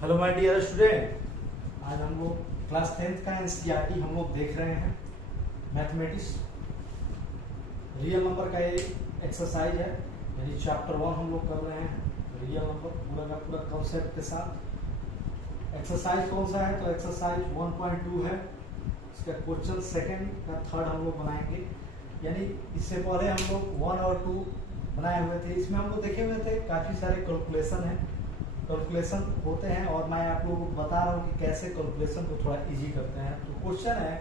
Hello my dear student, आज हम लोग क्लास 10th का एनसीईआरटी हम लोग देख रहे हैं। मैथमेटिक्स रियल नंबर का ये एक्सरसाइज है, यानी चैप्टर 1 हम लोग कर रहे हैं। रियल नंबर पूरा का पूरा कॉन्सेप्ट के साथ। एक्सरसाइज कौन सा है? तो एक्सरसाइज 1.2 है। इसका क्वेश्चन सेकंड का थर्ड हम लोग बनाएंगे। यानी इससे पहले हम लोग 1 और 2 बनाए हुए थे। इसमें हम लोग देखे हुए थे काफ़ी सारे कैलकुलेशन है, कैलकुलेशन होते हैं और मैं आप लोगों को बता रहा हूँ कि कैसे कैलकुलेशन को थोड़ा इजी करते हैं। तो क्वेश्चन है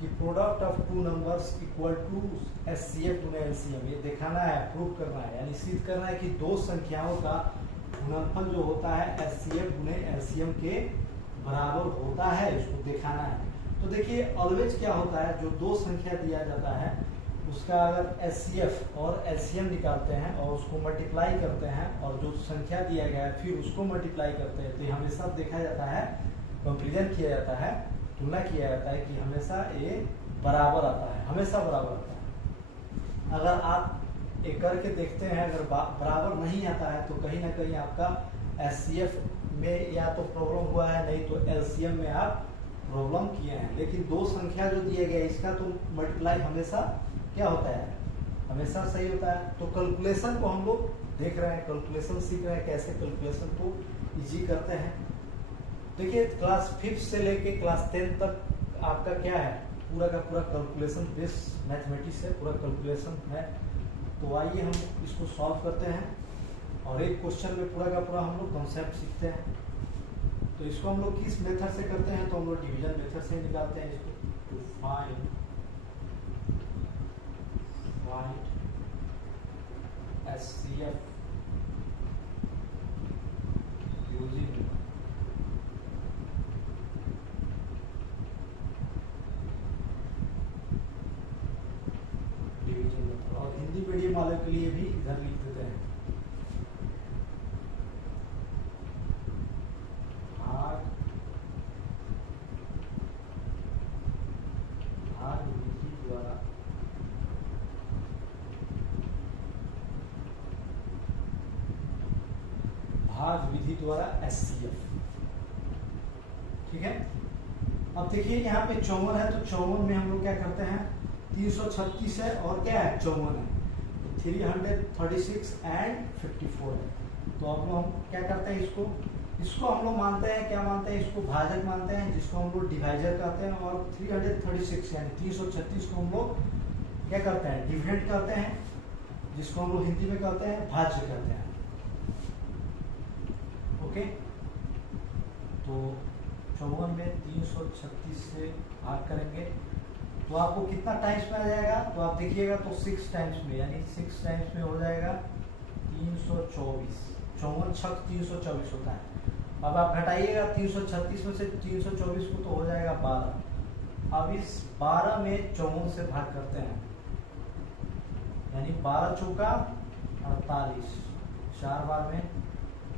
कि product of two numbers equal to HCF गुने एलसीएम। ये दिखाना है, प्रूव करना है, यानी सिद्ध करना है कि दो संख्याओं का गुणनफल जो होता है एचसीएफ गुने एलसीएम के बराबर होता है, इसको दिखाना है। तो देखिए ऑलवेज क्या होता है, जो दो संख्या दिया जाता है उसका अगर एचसीएफ और एलसीएम निकालते हैं और उसको मल्टीप्लाई करते हैं और जो संख्या दिया गया है फिर उसको मल्टीप्लाई करते हैं, तो ये हमेशा देखा जाता है, कंपेरिजन किया जाता है, तुलना किया जाता है कि हमेशा ये बराबर आता है, हमेशा बराबर आता है। अगर आप एक करके देखते हैं, अगर बराबर नहीं आता है तो कहीं ना कहीं आपका एचसीएफ में या तो प्रॉब्लम हुआ है, नहीं तो एलसीएम में आप प्रॉब्लम किए हैं। लेकिन दो संख्या जो दिए गए इसका तो मल्टीप्लाई हमेशा क्या होता है, हमेशा सही होता है। तो कैलकुलेशन को हम लोग देख रहे हैं, कैलकुलेशन सीख रहे हैं, कैसे कैलकुलेशन को इजी करते हैं। देखिए क्लास 5 से लेके क्लास 10 तक आपका क्या है, पूरा का पूरा कैलकुलेशन बेस्ड मैथमेटिक्स है, पूरा कैलकुलेशन है। तो आइए हम इसको सॉल्व करते हैं और एक क्वेश्चन में पूरा का पूरा हम लोग कॉन्सेप्ट सीखते हैं। तो इसको हम लोग किस मेथड से करते हैं, तो हम लोग डिवीजन मेथड से निकालते हैं इसको। To find HCF using division method. और हिंदी मीडियम वाले के लिए भी इधर लिख देते हैं भाग भाग विधि द्वारा भाग विधि द्वारा एचसीएफ। ठीक है। अब देखिए यहाँ पे 54 है, तो 54 में हम लोग क्या करते हैं, 336 है और क्या है 54 है, 336 एंड 54 है। तो अब हम क्या करते हैं, इसको हम लोग मानते हैं, क्या मानते हैं, इसको भाजक मानते हैं, जिसको हम लोग डिवाइजर कहते हैं। और 336 यानी 336 को हम लोग क्या करते हैं, डिविडेंड करते हैं, जिसको हम लोग हिंदी में कहते हैं भाज्य कहते हैं। ओके, तो 54 में 336 से भाग करेंगे तो आपको कितना टाइम्स में आ जाएगा, तो आप देखिएगा तो 6 टाइम्स में, यानी 6 टाइम्स में हो जाएगा 324। 54 छक 324 होता है। अब आप घटाइएगा 336 में से 324 को, तो हो जाएगा 12। अब इस 12 में 54 से भाग करते हैं, यानी 12 चौका 48, 4 बार में।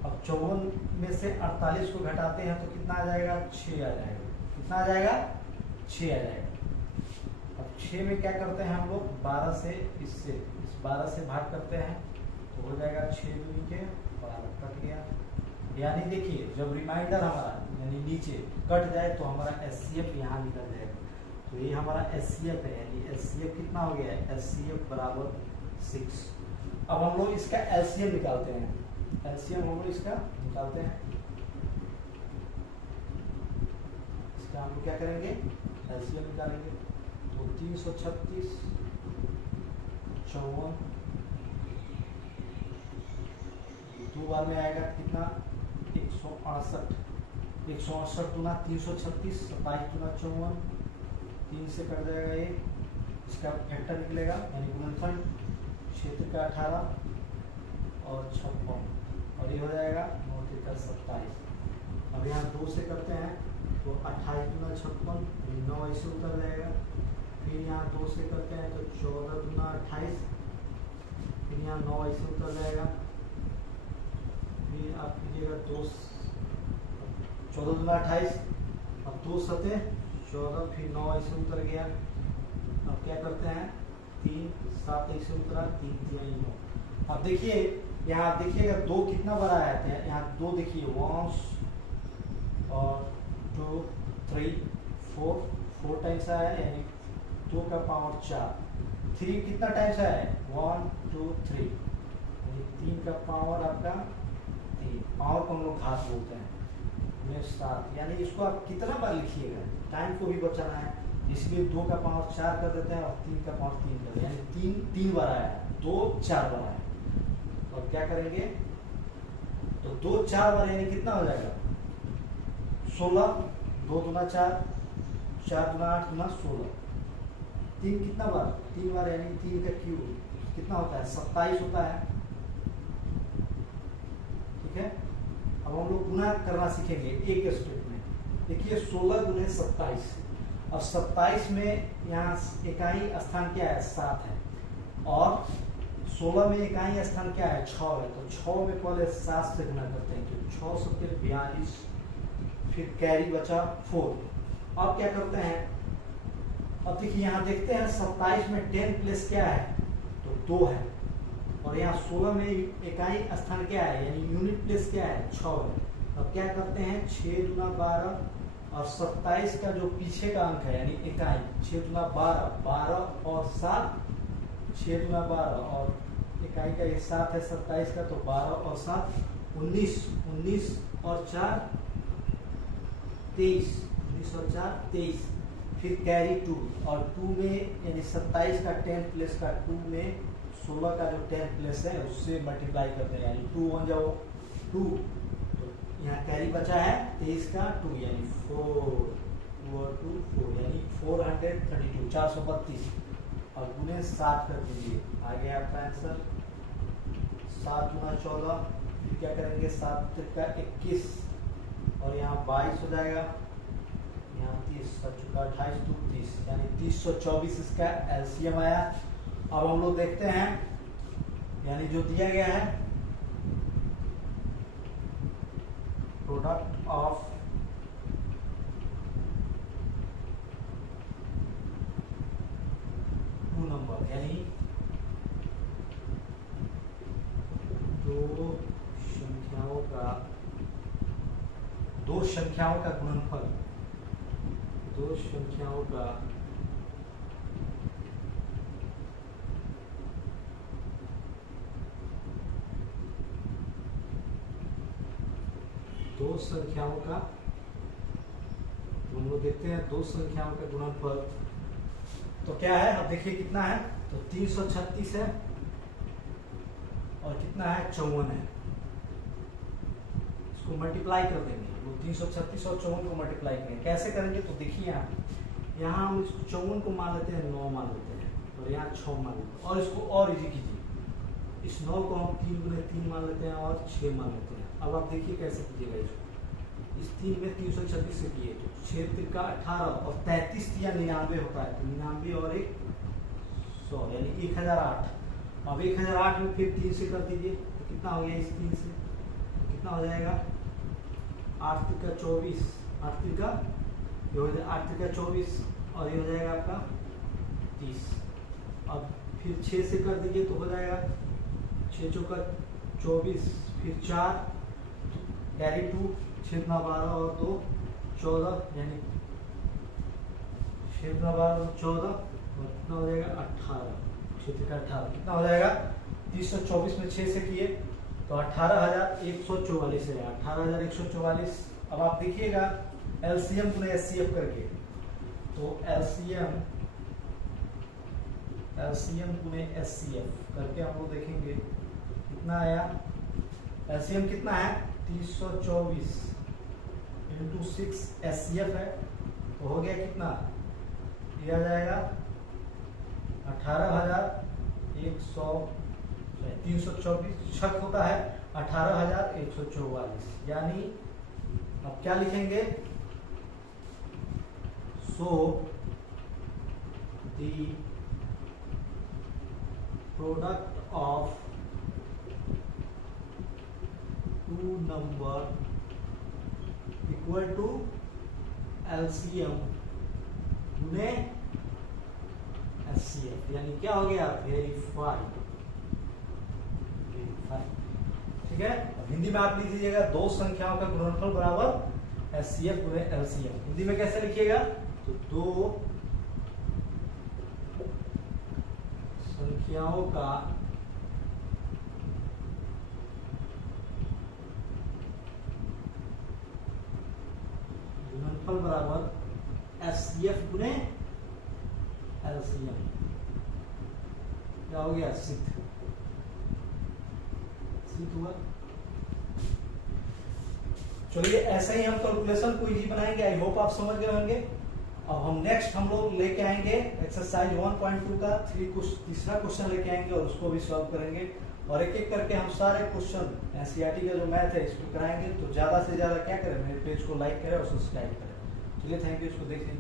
अब 54 में से 48 को घटाते हैं तो कितना आ जाएगा, 6 आ जाएगा। कितना आ जाएगा, 6 आ जाएगा। अब 6 में क्या करते हैं हम लोग, 12 से इस 12 से भाग करते हैं तो हो जाएगा 6 दूनी के 12, कट गया। यानी देखिए जब रिमाइंडर हमारा यानी नीचे कट जाए तो हमारा एचसीएफ यहाँ निकल जाएगा। तो ये हमारा एचसीएफ है, यानी एचसीएफ कितना हो गया है, एचसीएफ बराबर 6। अब हम लोग इसका एलसीएम निकालते हैं, एलसीएम हम लोग इसका निकालते हैं। इसका हम लोग क्या करेंगे, एलसीएम निकालेंगे। तो 336 54 दो बार में आएगा कितना, 168। 168 गुना 336, 27 गुना 54, 3 से कट जाएगा ये, इसका फैक्टर निकलेगा, यानी गुणनफल क्षेत्र का 18 और 56, और ये हो जाएगा 9 × 27। अब यहाँ 2 से करते हैं तो 28 गुना 56, 9 ऐसे उतर जाएगा। फिर यहाँ 2 से करते हैं तो 14 गुना 28, फिर यहाँ 9 ऐसे उतर जाएगा। फिर आप कीजिएगा 14 गुना 28, अब 2 सते 14, फिर 9 ऐसे उतर गया। अब क्या करते हैं, 3 7 ऐसे उतरा, 3 3 9। अब देखिए यहाँ देखिएगा 2 कितना बड़ा है, यहाँ 2 देखिए 1 और 2 3 4 4 टाइम्स आया है, यानी 2 का पावर 4। 3 कितना टाइम्स आया है? 1 2 3, यानी 3 का पावर आपका 3। पावर को हम लोग घात बोलते हैं। में 7, यानी इसको आप कितना बार लिखिएगा, टाइम को भी बचाना है, इसलिए 2 का पावर 4 कर देते हैं और 3 का पावर 3 कर देते हैं, यानी 3 बार आया है, 2 4 बार आया है। और क्या करेंगे, तो 2 4 बार यानी कितना हो जाएगा? 16, 2 दूना 4, 4 दूना 8 दूना 16। 3 कितना बार? 3 बार, यानी 3 का क्यूब कितना होता है? 27 होता है। ठीक है, अब हम लोग गुना करना सीखेंगे एक स्टेप में। देखिए 16 गुने 27, और 27 में यहाँ इकाई स्थान क्या है? 7 है, और 16 में इकाई स्थान क्या है? 6 है। तो 6 में पहले 7 से गुना करते हैं, तो 6 सत्ते 42, फिर कैरी बचा 4। अब क्या करते हैं, अब देखिए यहाँ देखते हैं 27 में 10 प्लेस क्या है? तो 2 है, और यहाँ 16 में इकाई स्थान क्या है, यानी यूनिट प्लेस क्या है? 6 है। अब क्या करते हैं, 6 दूना 12, और 27 का जो पीछे का अंक है यानी इकाई, 6 दूना 12, 12 और 7, 6 दूना 12, और इकाई का ये 7 है 27 का, तो 12 और 7 19, 19 और 4 23, 19 और 4 23, फिर कैरी 2, और 2 में यानी 27 का 10 प्लेस का 2 में 16 का जो 10 प्लेस है उससे मल्टीप्लाई करते हैं, यानी 2 1 जाओ 2, तो यहाँ कैरी बचा है 23 का 2, यानी 4 2 और 2 4, यानी 432, 432, और गुने 7 कर दीजिए, आ गया आपका आंसर। 7 गुना 14, फिर क्या करेंगे, 7 का 21, और यहाँ 22 हो जाएगा, यहाँ 30 हो चुका, 28 2 30, यानी 324 इसका एलसीएम आया। अब हम लोग देखते हैं, यानी जो दिया गया है प्रोडक्ट ऑफ टू नंबर, यानी दो संख्याओं का गुणनफल, दो संख्याओं का हम लोग देखते हैं दो संख्याओं का गुणनफल तो क्या है। अब देखिए कितना है, तो 336 है और कितना है 54 है, इसको मल्टीप्लाई कर देंगे, वो 336 और 54 को मल्टीप्लाई करेंगे। कैसे करेंगे, तो देखिए यहाँ हम इसको 54 को मान लेते हैं 9 मान लेते हैं, और यहाँ 6 मान लेते हैं, और इसको और इजी कीजिए, इस 9 को हम 3 गुने 3 मान लेते हैं और 6 मान लेते हैं। अब आप देखिए कैसे कीजिएगा इसको, इस 3 में 336 से किए तो 6 का 18 और 33 या 99 होता है, तो 99 और 1 100, यानी 1008। अब 1008 में फिर 3 से कर दीजिए, तो कितना हो गया, इस 3 से तो कितना हो जाएगा, 8 का 24, 8 का ये हो जाएगा 8 का 24, और ये हो जाएगा आपका 30। अब फिर 6 से कर दीजिए तो हो जाएगा 6 चौका 24, फिर 4 कैरी 2, 6 12 और 2 14, यानी 6 12 और 14, और कितना हो जाएगा 18, 6 का 18 कितना हो जाएगा 324 में 6 से किए तो 18,144 है, 18,144। अब आप देखिएगा एलसीएम गुने एचसीएफ करके, तो एलसीएम गुने एचसीएफ करके हम लोग देखेंगे कितना आया। एलसीएम कितना है 324 इंटू 6, एचसीएफ है तो हो गया कितना, ये आ जाएगा 324 छक होता है 18,144, यानी अब क्या लिखेंगे, so the product of two number equal to LCM गुने एचसीएफ, यानी क्या हो गया, वेरीफाई। ठीक है, अब हिंदी में आप लिख दीजिएगा दो संख्याओं का गुणनफल बराबर HCF गुणे LCM। हिंदी में कैसे लिखिएगा, तो दो संख्याओं का गुणनफल बराबर HCF गुणे LCM। क्या हो गया, सिद्ध हुआ। चलिए ऐसे ही हम कैलकुलेशन को इजी बनाएंगे। आई होप आप समझ गए होंगे। अब हम नेक्स्ट हम लोग लेके आएंगे एक्सरसाइज 1.2 का तीसरा क्वेश्चन लेके आएंगे और उसको भी सॉल्व करेंगे, और एक एक करके हम सारे क्वेश्चन एनसीईआरटी का जो मैथ है इसको कराएंगे। तो ज्यादा से ज्यादा क्या करें, मेरे पेज को लाइक करें और सब्सक्राइब करें। चलिए थैंक यू, इसको देखिए।